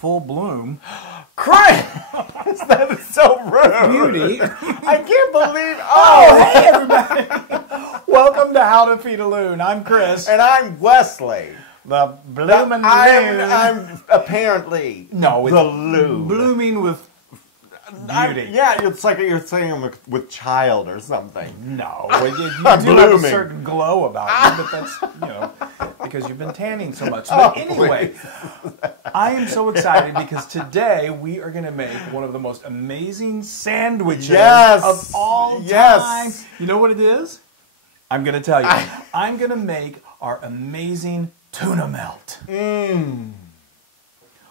full bloom. Christ! That is so rude. Beauty. I can't believe. Oh, hey everybody! Welcome to How to Feed a Loon. I'm Chris. And I'm Wesley. The bloomin' loon. I'm apparently the loon. Blooming with beauty. Yeah, it's like you're saying with child or something. No, you do have a blooming. certain glow about you, but that's, because you've been tanning so much. But anyway, I am so excited because today we are going to make one of the most amazing sandwiches of all time. You know what it is? I'm going to tell you. I'm going to make our amazing tuna melt.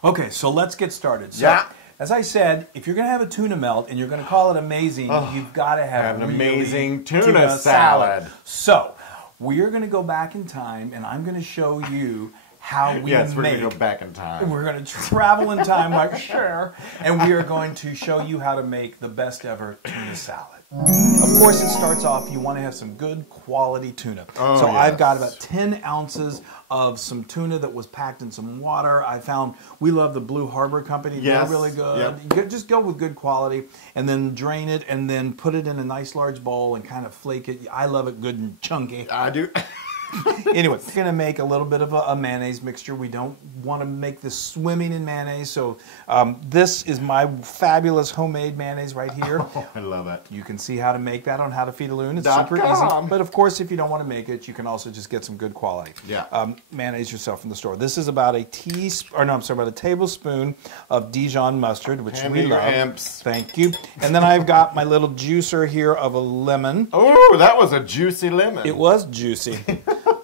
Okay, so let's get started. So, as I said, if you're going to have a tuna melt and you're going to call it amazing, you've got to have an really amazing tuna salad. So, we are going to go back in time, and I'm going to show you how we make. We're going to go back in time. We're going to travel in time like Cher, and we are going to show you how to make the best ever tuna salad. Of course, it starts off, you want to have some good quality tuna. So I've got about 10 ounces of some tuna that was packed in some water. I found, we love the Blue Harbor Company. They're really good. Yep. Just go with good quality and then drain it and then put it in a nice large bowl and kind of flake it. I love it good and chunky. I do. Anyway, we're going to make a little bit of a mayonnaise mixture. We don't want to make this swimming in mayonnaise, so this is my fabulous homemade mayonnaise right here. Oh, I love it. You can see how to make that on How to Feed a Loon. It's super easy. But of course, if you don't want to make it, you can also just get some good quality mayonnaise yourself from the store. This is about a about a tablespoon of Dijon mustard, which we love. Thank you. And then I've got my little juicer here of a lemon. Oh, that was a juicy lemon. It was juicy.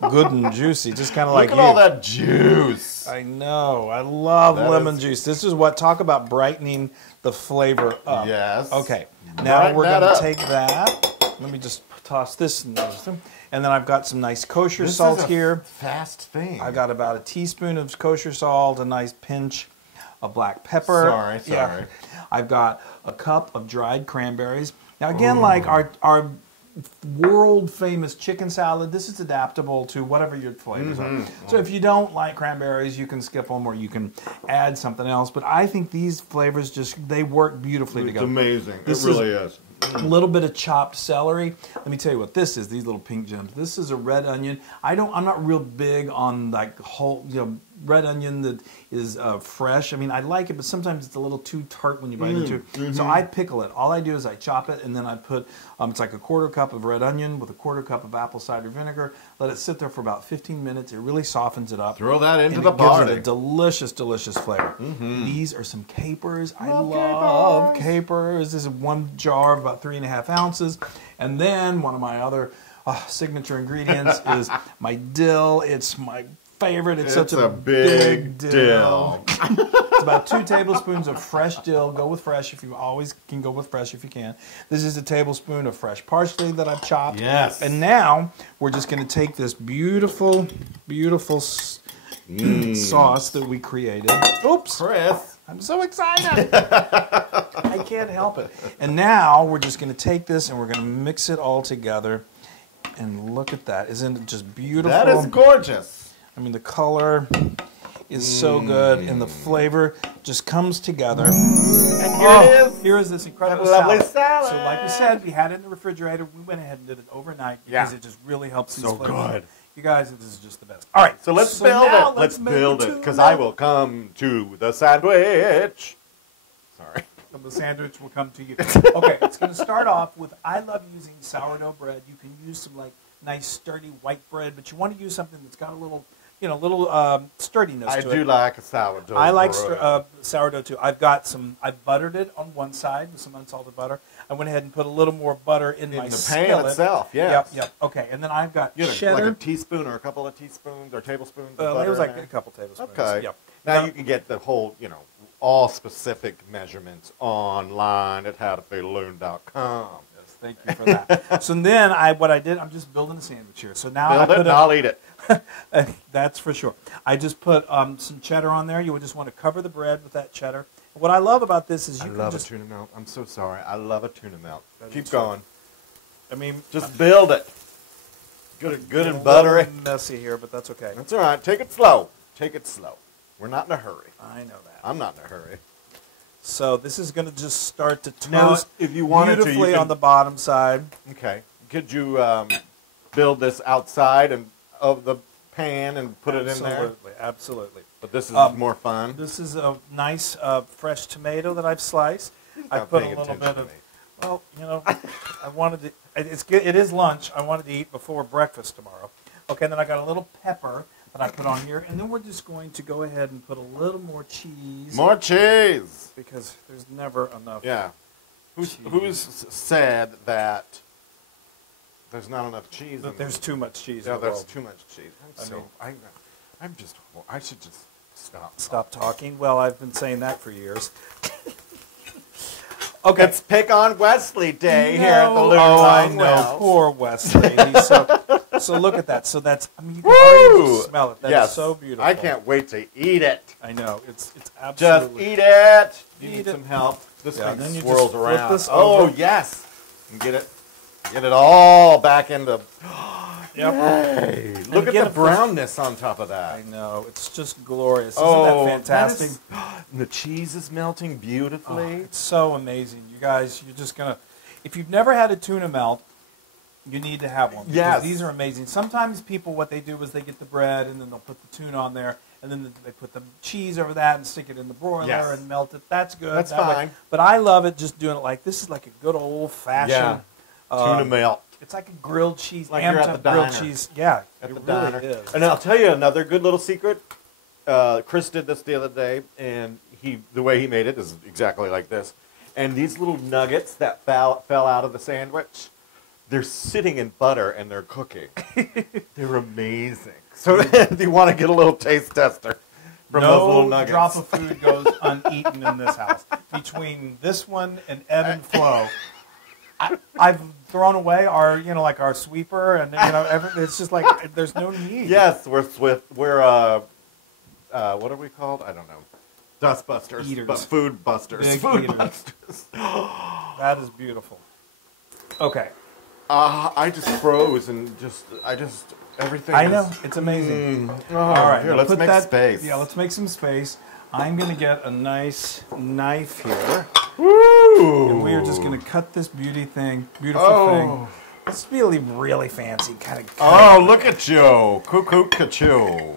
Good and juicy, just kind of like Look at all that juice. I know. I love lemon juice. This is what, talk about brightening the flavor up. Yes. Okay. Now we're going to take that. Let me just toss this in there. And then I've got some nice kosher salt here. Fast thing. I've got about a teaspoon of kosher salt, a nice pinch of black pepper. Sorry. Yeah. I've got a cup of dried cranberries. Now again, like our world famous chicken salad, this is adaptable to whatever your flavors are. So if you don't like cranberries, you can skip them or you can add something else. But I think these flavors they work beautifully together. It's amazing. It really is. A little bit of chopped celery. Let me tell you what this is. These little pink gems. This is a red onion. I'm not real big on like whole red onion that is fresh. I mean, I like it, but sometimes it's a little too tart when you bite into it. So I pickle it. All I do is I chop it, and then I put, it's like a quarter cup of red onion with a quarter cup of apple cider vinegar. Let it sit there for about 15 minutes. It really softens it up. Throw that into the party. party. Gives it a delicious, delicious flavor. These are some capers. I love capers. This is one jar of about 3.5 ounces. And then one of my other signature ingredients is my dill. It's my favorite. It's such a big dill. It's about 2 tablespoons of fresh dill. Go with fresh if you always can go with fresh if you can. This is a tablespoon of fresh parsley that I've chopped. Yes. And now we're just going to take this beautiful, beautiful sauce that we created. Oops. Chris. I'm so excited. I can't help it. And now we're just going to take this and we're going to mix it all together. And look at that. Isn't it just beautiful? That is gorgeous. I mean, the color is so good, and the flavor just comes together. And here it is. Here is this incredible lovely salad. So like we said, we had it in the refrigerator. We went ahead and did it overnight because it just really helps these flavors. So good. You guys, this is just the best. All right. So let's build it. Let's build it, because I will come to the sandwich. Sorry. The sandwich will come to you. Okay, it's going to start off with, I love using sourdough bread. You can use some like nice sturdy white bread, but you want to use something that's got a little, sturdiness to it. I do like a sourdough. I like sourdough too. I buttered it on one side with some unsalted butter. I went ahead and put a little more butter in my skillet. Pan itself, yes. Yep. Okay, and then I've got cheddar. Like a teaspoon or a couple of teaspoons or tablespoons of butter. It was like a couple tablespoons. Okay. Yep. Now you can get the whole, all specific measurements online at howtofeedaloon.com. Yes, thank you for that. So then I'm just building a sandwich here. So now I'll eat it. That's for sure. I just put some cheddar on there. You would just want to cover the bread with that cheddar. What I love about this is I love a tuna melt. I'm so sorry. I love a tuna melt. Keep going. I mean, just build it. Good and buttery. Messy here, but that's okay. That's all right. Take it slow. Take it slow. We're not in a hurry. I know that. I'm not in a hurry. So this is going to just start to Now, toast if you wanted to, you beautifully can- on the bottom side. Okay. Could you build this outside of the pan and put it in there? Absolutely, absolutely. But this is more fun. This is a nice fresh tomato that I've sliced. I Not put a paying little bit attention of, to me. well, you know, I wanted to, it is lunch. I wanted to eat before breakfast tomorrow. Okay, then I got a little pepper that I put on here. And then we're just going to go ahead and put a little more cheese. More cheese. Because there's never enough. Yeah. Who's said that there's not enough cheese? That there's too much cheese. Yeah, in the there's world. too much cheese. I should just stop. Stop talking. Well, I've been saying that for years. Okay. It's Pick on Wesley Day here at the Loon. I know. Poor Wesley. He's so look at that. So that's, I mean, you can already just smell it. That is so beautiful. I can't wait to eat it. I know. It's Just absolutely. eat it. You Eat need it. some help. This Yeah, thing then you swirls just flip around. this Oh, over. yes. And get it all back into... Yep. Hey, look at get the a- brownness on top of that. I know. It's just glorious. Isn't Oh, that fantastic? and the cheese is melting beautifully. Oh, it's so amazing. You guys, you're just going to, if you've never had a tuna melt, you need to have one. Because Yes. these are amazing. Sometimes people, what they do is they get the bread and then they'll put the tuna on there and then they put the cheese over that and stick it in the broiler Yes. and melt it. That's good. That's that way. fine. But I love it just doing it like, this is like a good old-fashioned. Tuna melt. It's like a grilled cheese. Like you're at amped the up grilled diner. cheese. Yeah, At it the really diner. is. And I'll tell you another good little secret. Chris did this the other day, and the way he made it is exactly like this. And these little nuggets that fell out of the sandwich, they're sitting in butter and they're cooking. They're amazing. So if you want to get a little taste tester from those little No nuggets. drop of food goes uneaten in this house. Between this one and ebb and flow, I've thrown away our, like our sweeper, and it's just like there's no need. Yes, we're what are we called? I don't know. Dust busters, Eaters. but food busters. Big Food eaters. busters. That is beautiful. Okay, I just froze and everything. I know it's amazing. Oh, All right, here, now let's put make that, space. Yeah, let's make some space. I'm gonna get a nice knife here, Woo! and we are just gonna cut this beautiful thing. Oh. It's really, really fancy, kind of. Oh, look at you, cuckoo, cachoo.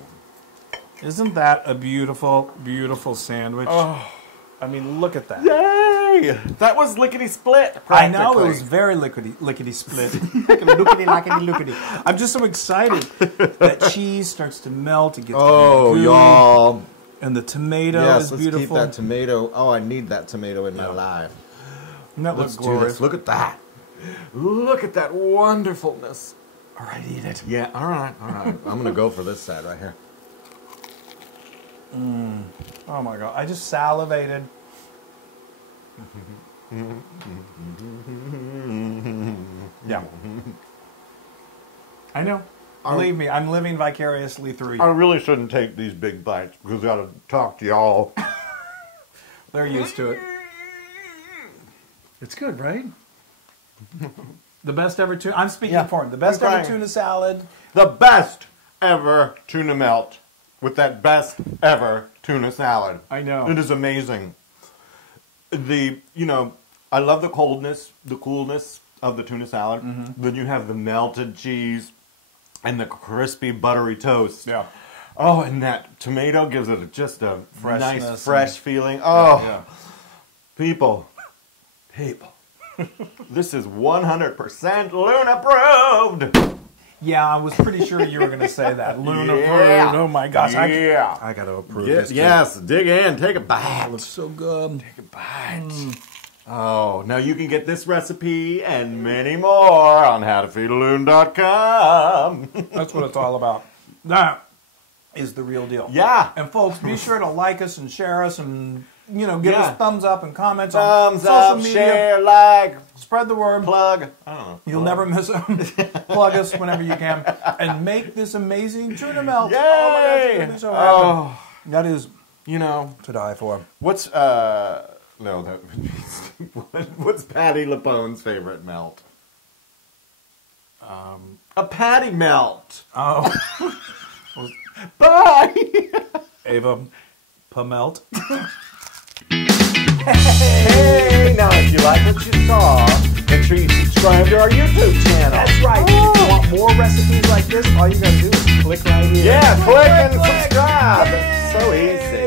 Isn't that a beautiful, beautiful sandwich? Oh. I mean, look at that. Yay! That was lickety split. I know, it was very lickety split. Lickety. I'm just so excited that cheese starts to melt. It gets gooey, y'all. and the tomato Yes, is let's beautiful. keep that tomato. Oh, I need that tomato in my life. Doesn't that Let's look do glorious? this. Look at that. Look at that wonderfulness. All right, eat it. Yeah, all right. I'm going to go for this side right here. Oh my God, I just salivated. Yeah. I know. Believe me, I'm living vicariously through you. I really shouldn't take these big bites because I got to talk to y'all. They're used to it. It's good, right? The best ever tuna. I'm speaking Yeah, for him. The best I'm ever trying. tuna salad. The best ever tuna melt with that best ever tuna salad. I know. It is amazing. I love the coolness of the tuna salad. Mm-hmm. Then you have the melted cheese and the crispy buttery toast. Yeah. Oh, and that tomato gives it just a Freshness nice, fresh and- feeling. Oh, Yeah. people. This is 100% Loon approved. Yeah, I was pretty sure you were going to say that. Loon Yeah. approved. Oh my gosh. Yeah. I got to approve this. too. Yes, dig in, take a bite. It looks so good. Take a bite. Oh, now you can get this recipe and many more on howtofeedaloon.com. That's what it's all about. That is the real deal. Yeah. And folks, be sure to like us and share us and, give Yeah. us thumbs up and comments Thumbs on social up, media. share, like, Spread the word. plug. I don't know. You'll never miss it. Plug us whenever you can. And make this amazing tuna melt. Yay! Oh my gosh, you're gonna be so happy. Oh, That is to die for. what's what's Patty LaPone's favorite melt? A patty melt. Oh, Bye. Ava, Melt. Hey, now if you like what you saw, make sure you subscribe to our YouTube channel. That's right. If you want more recipes like this, all you gotta do is click right here. Yeah, click and subscribe. It's so easy.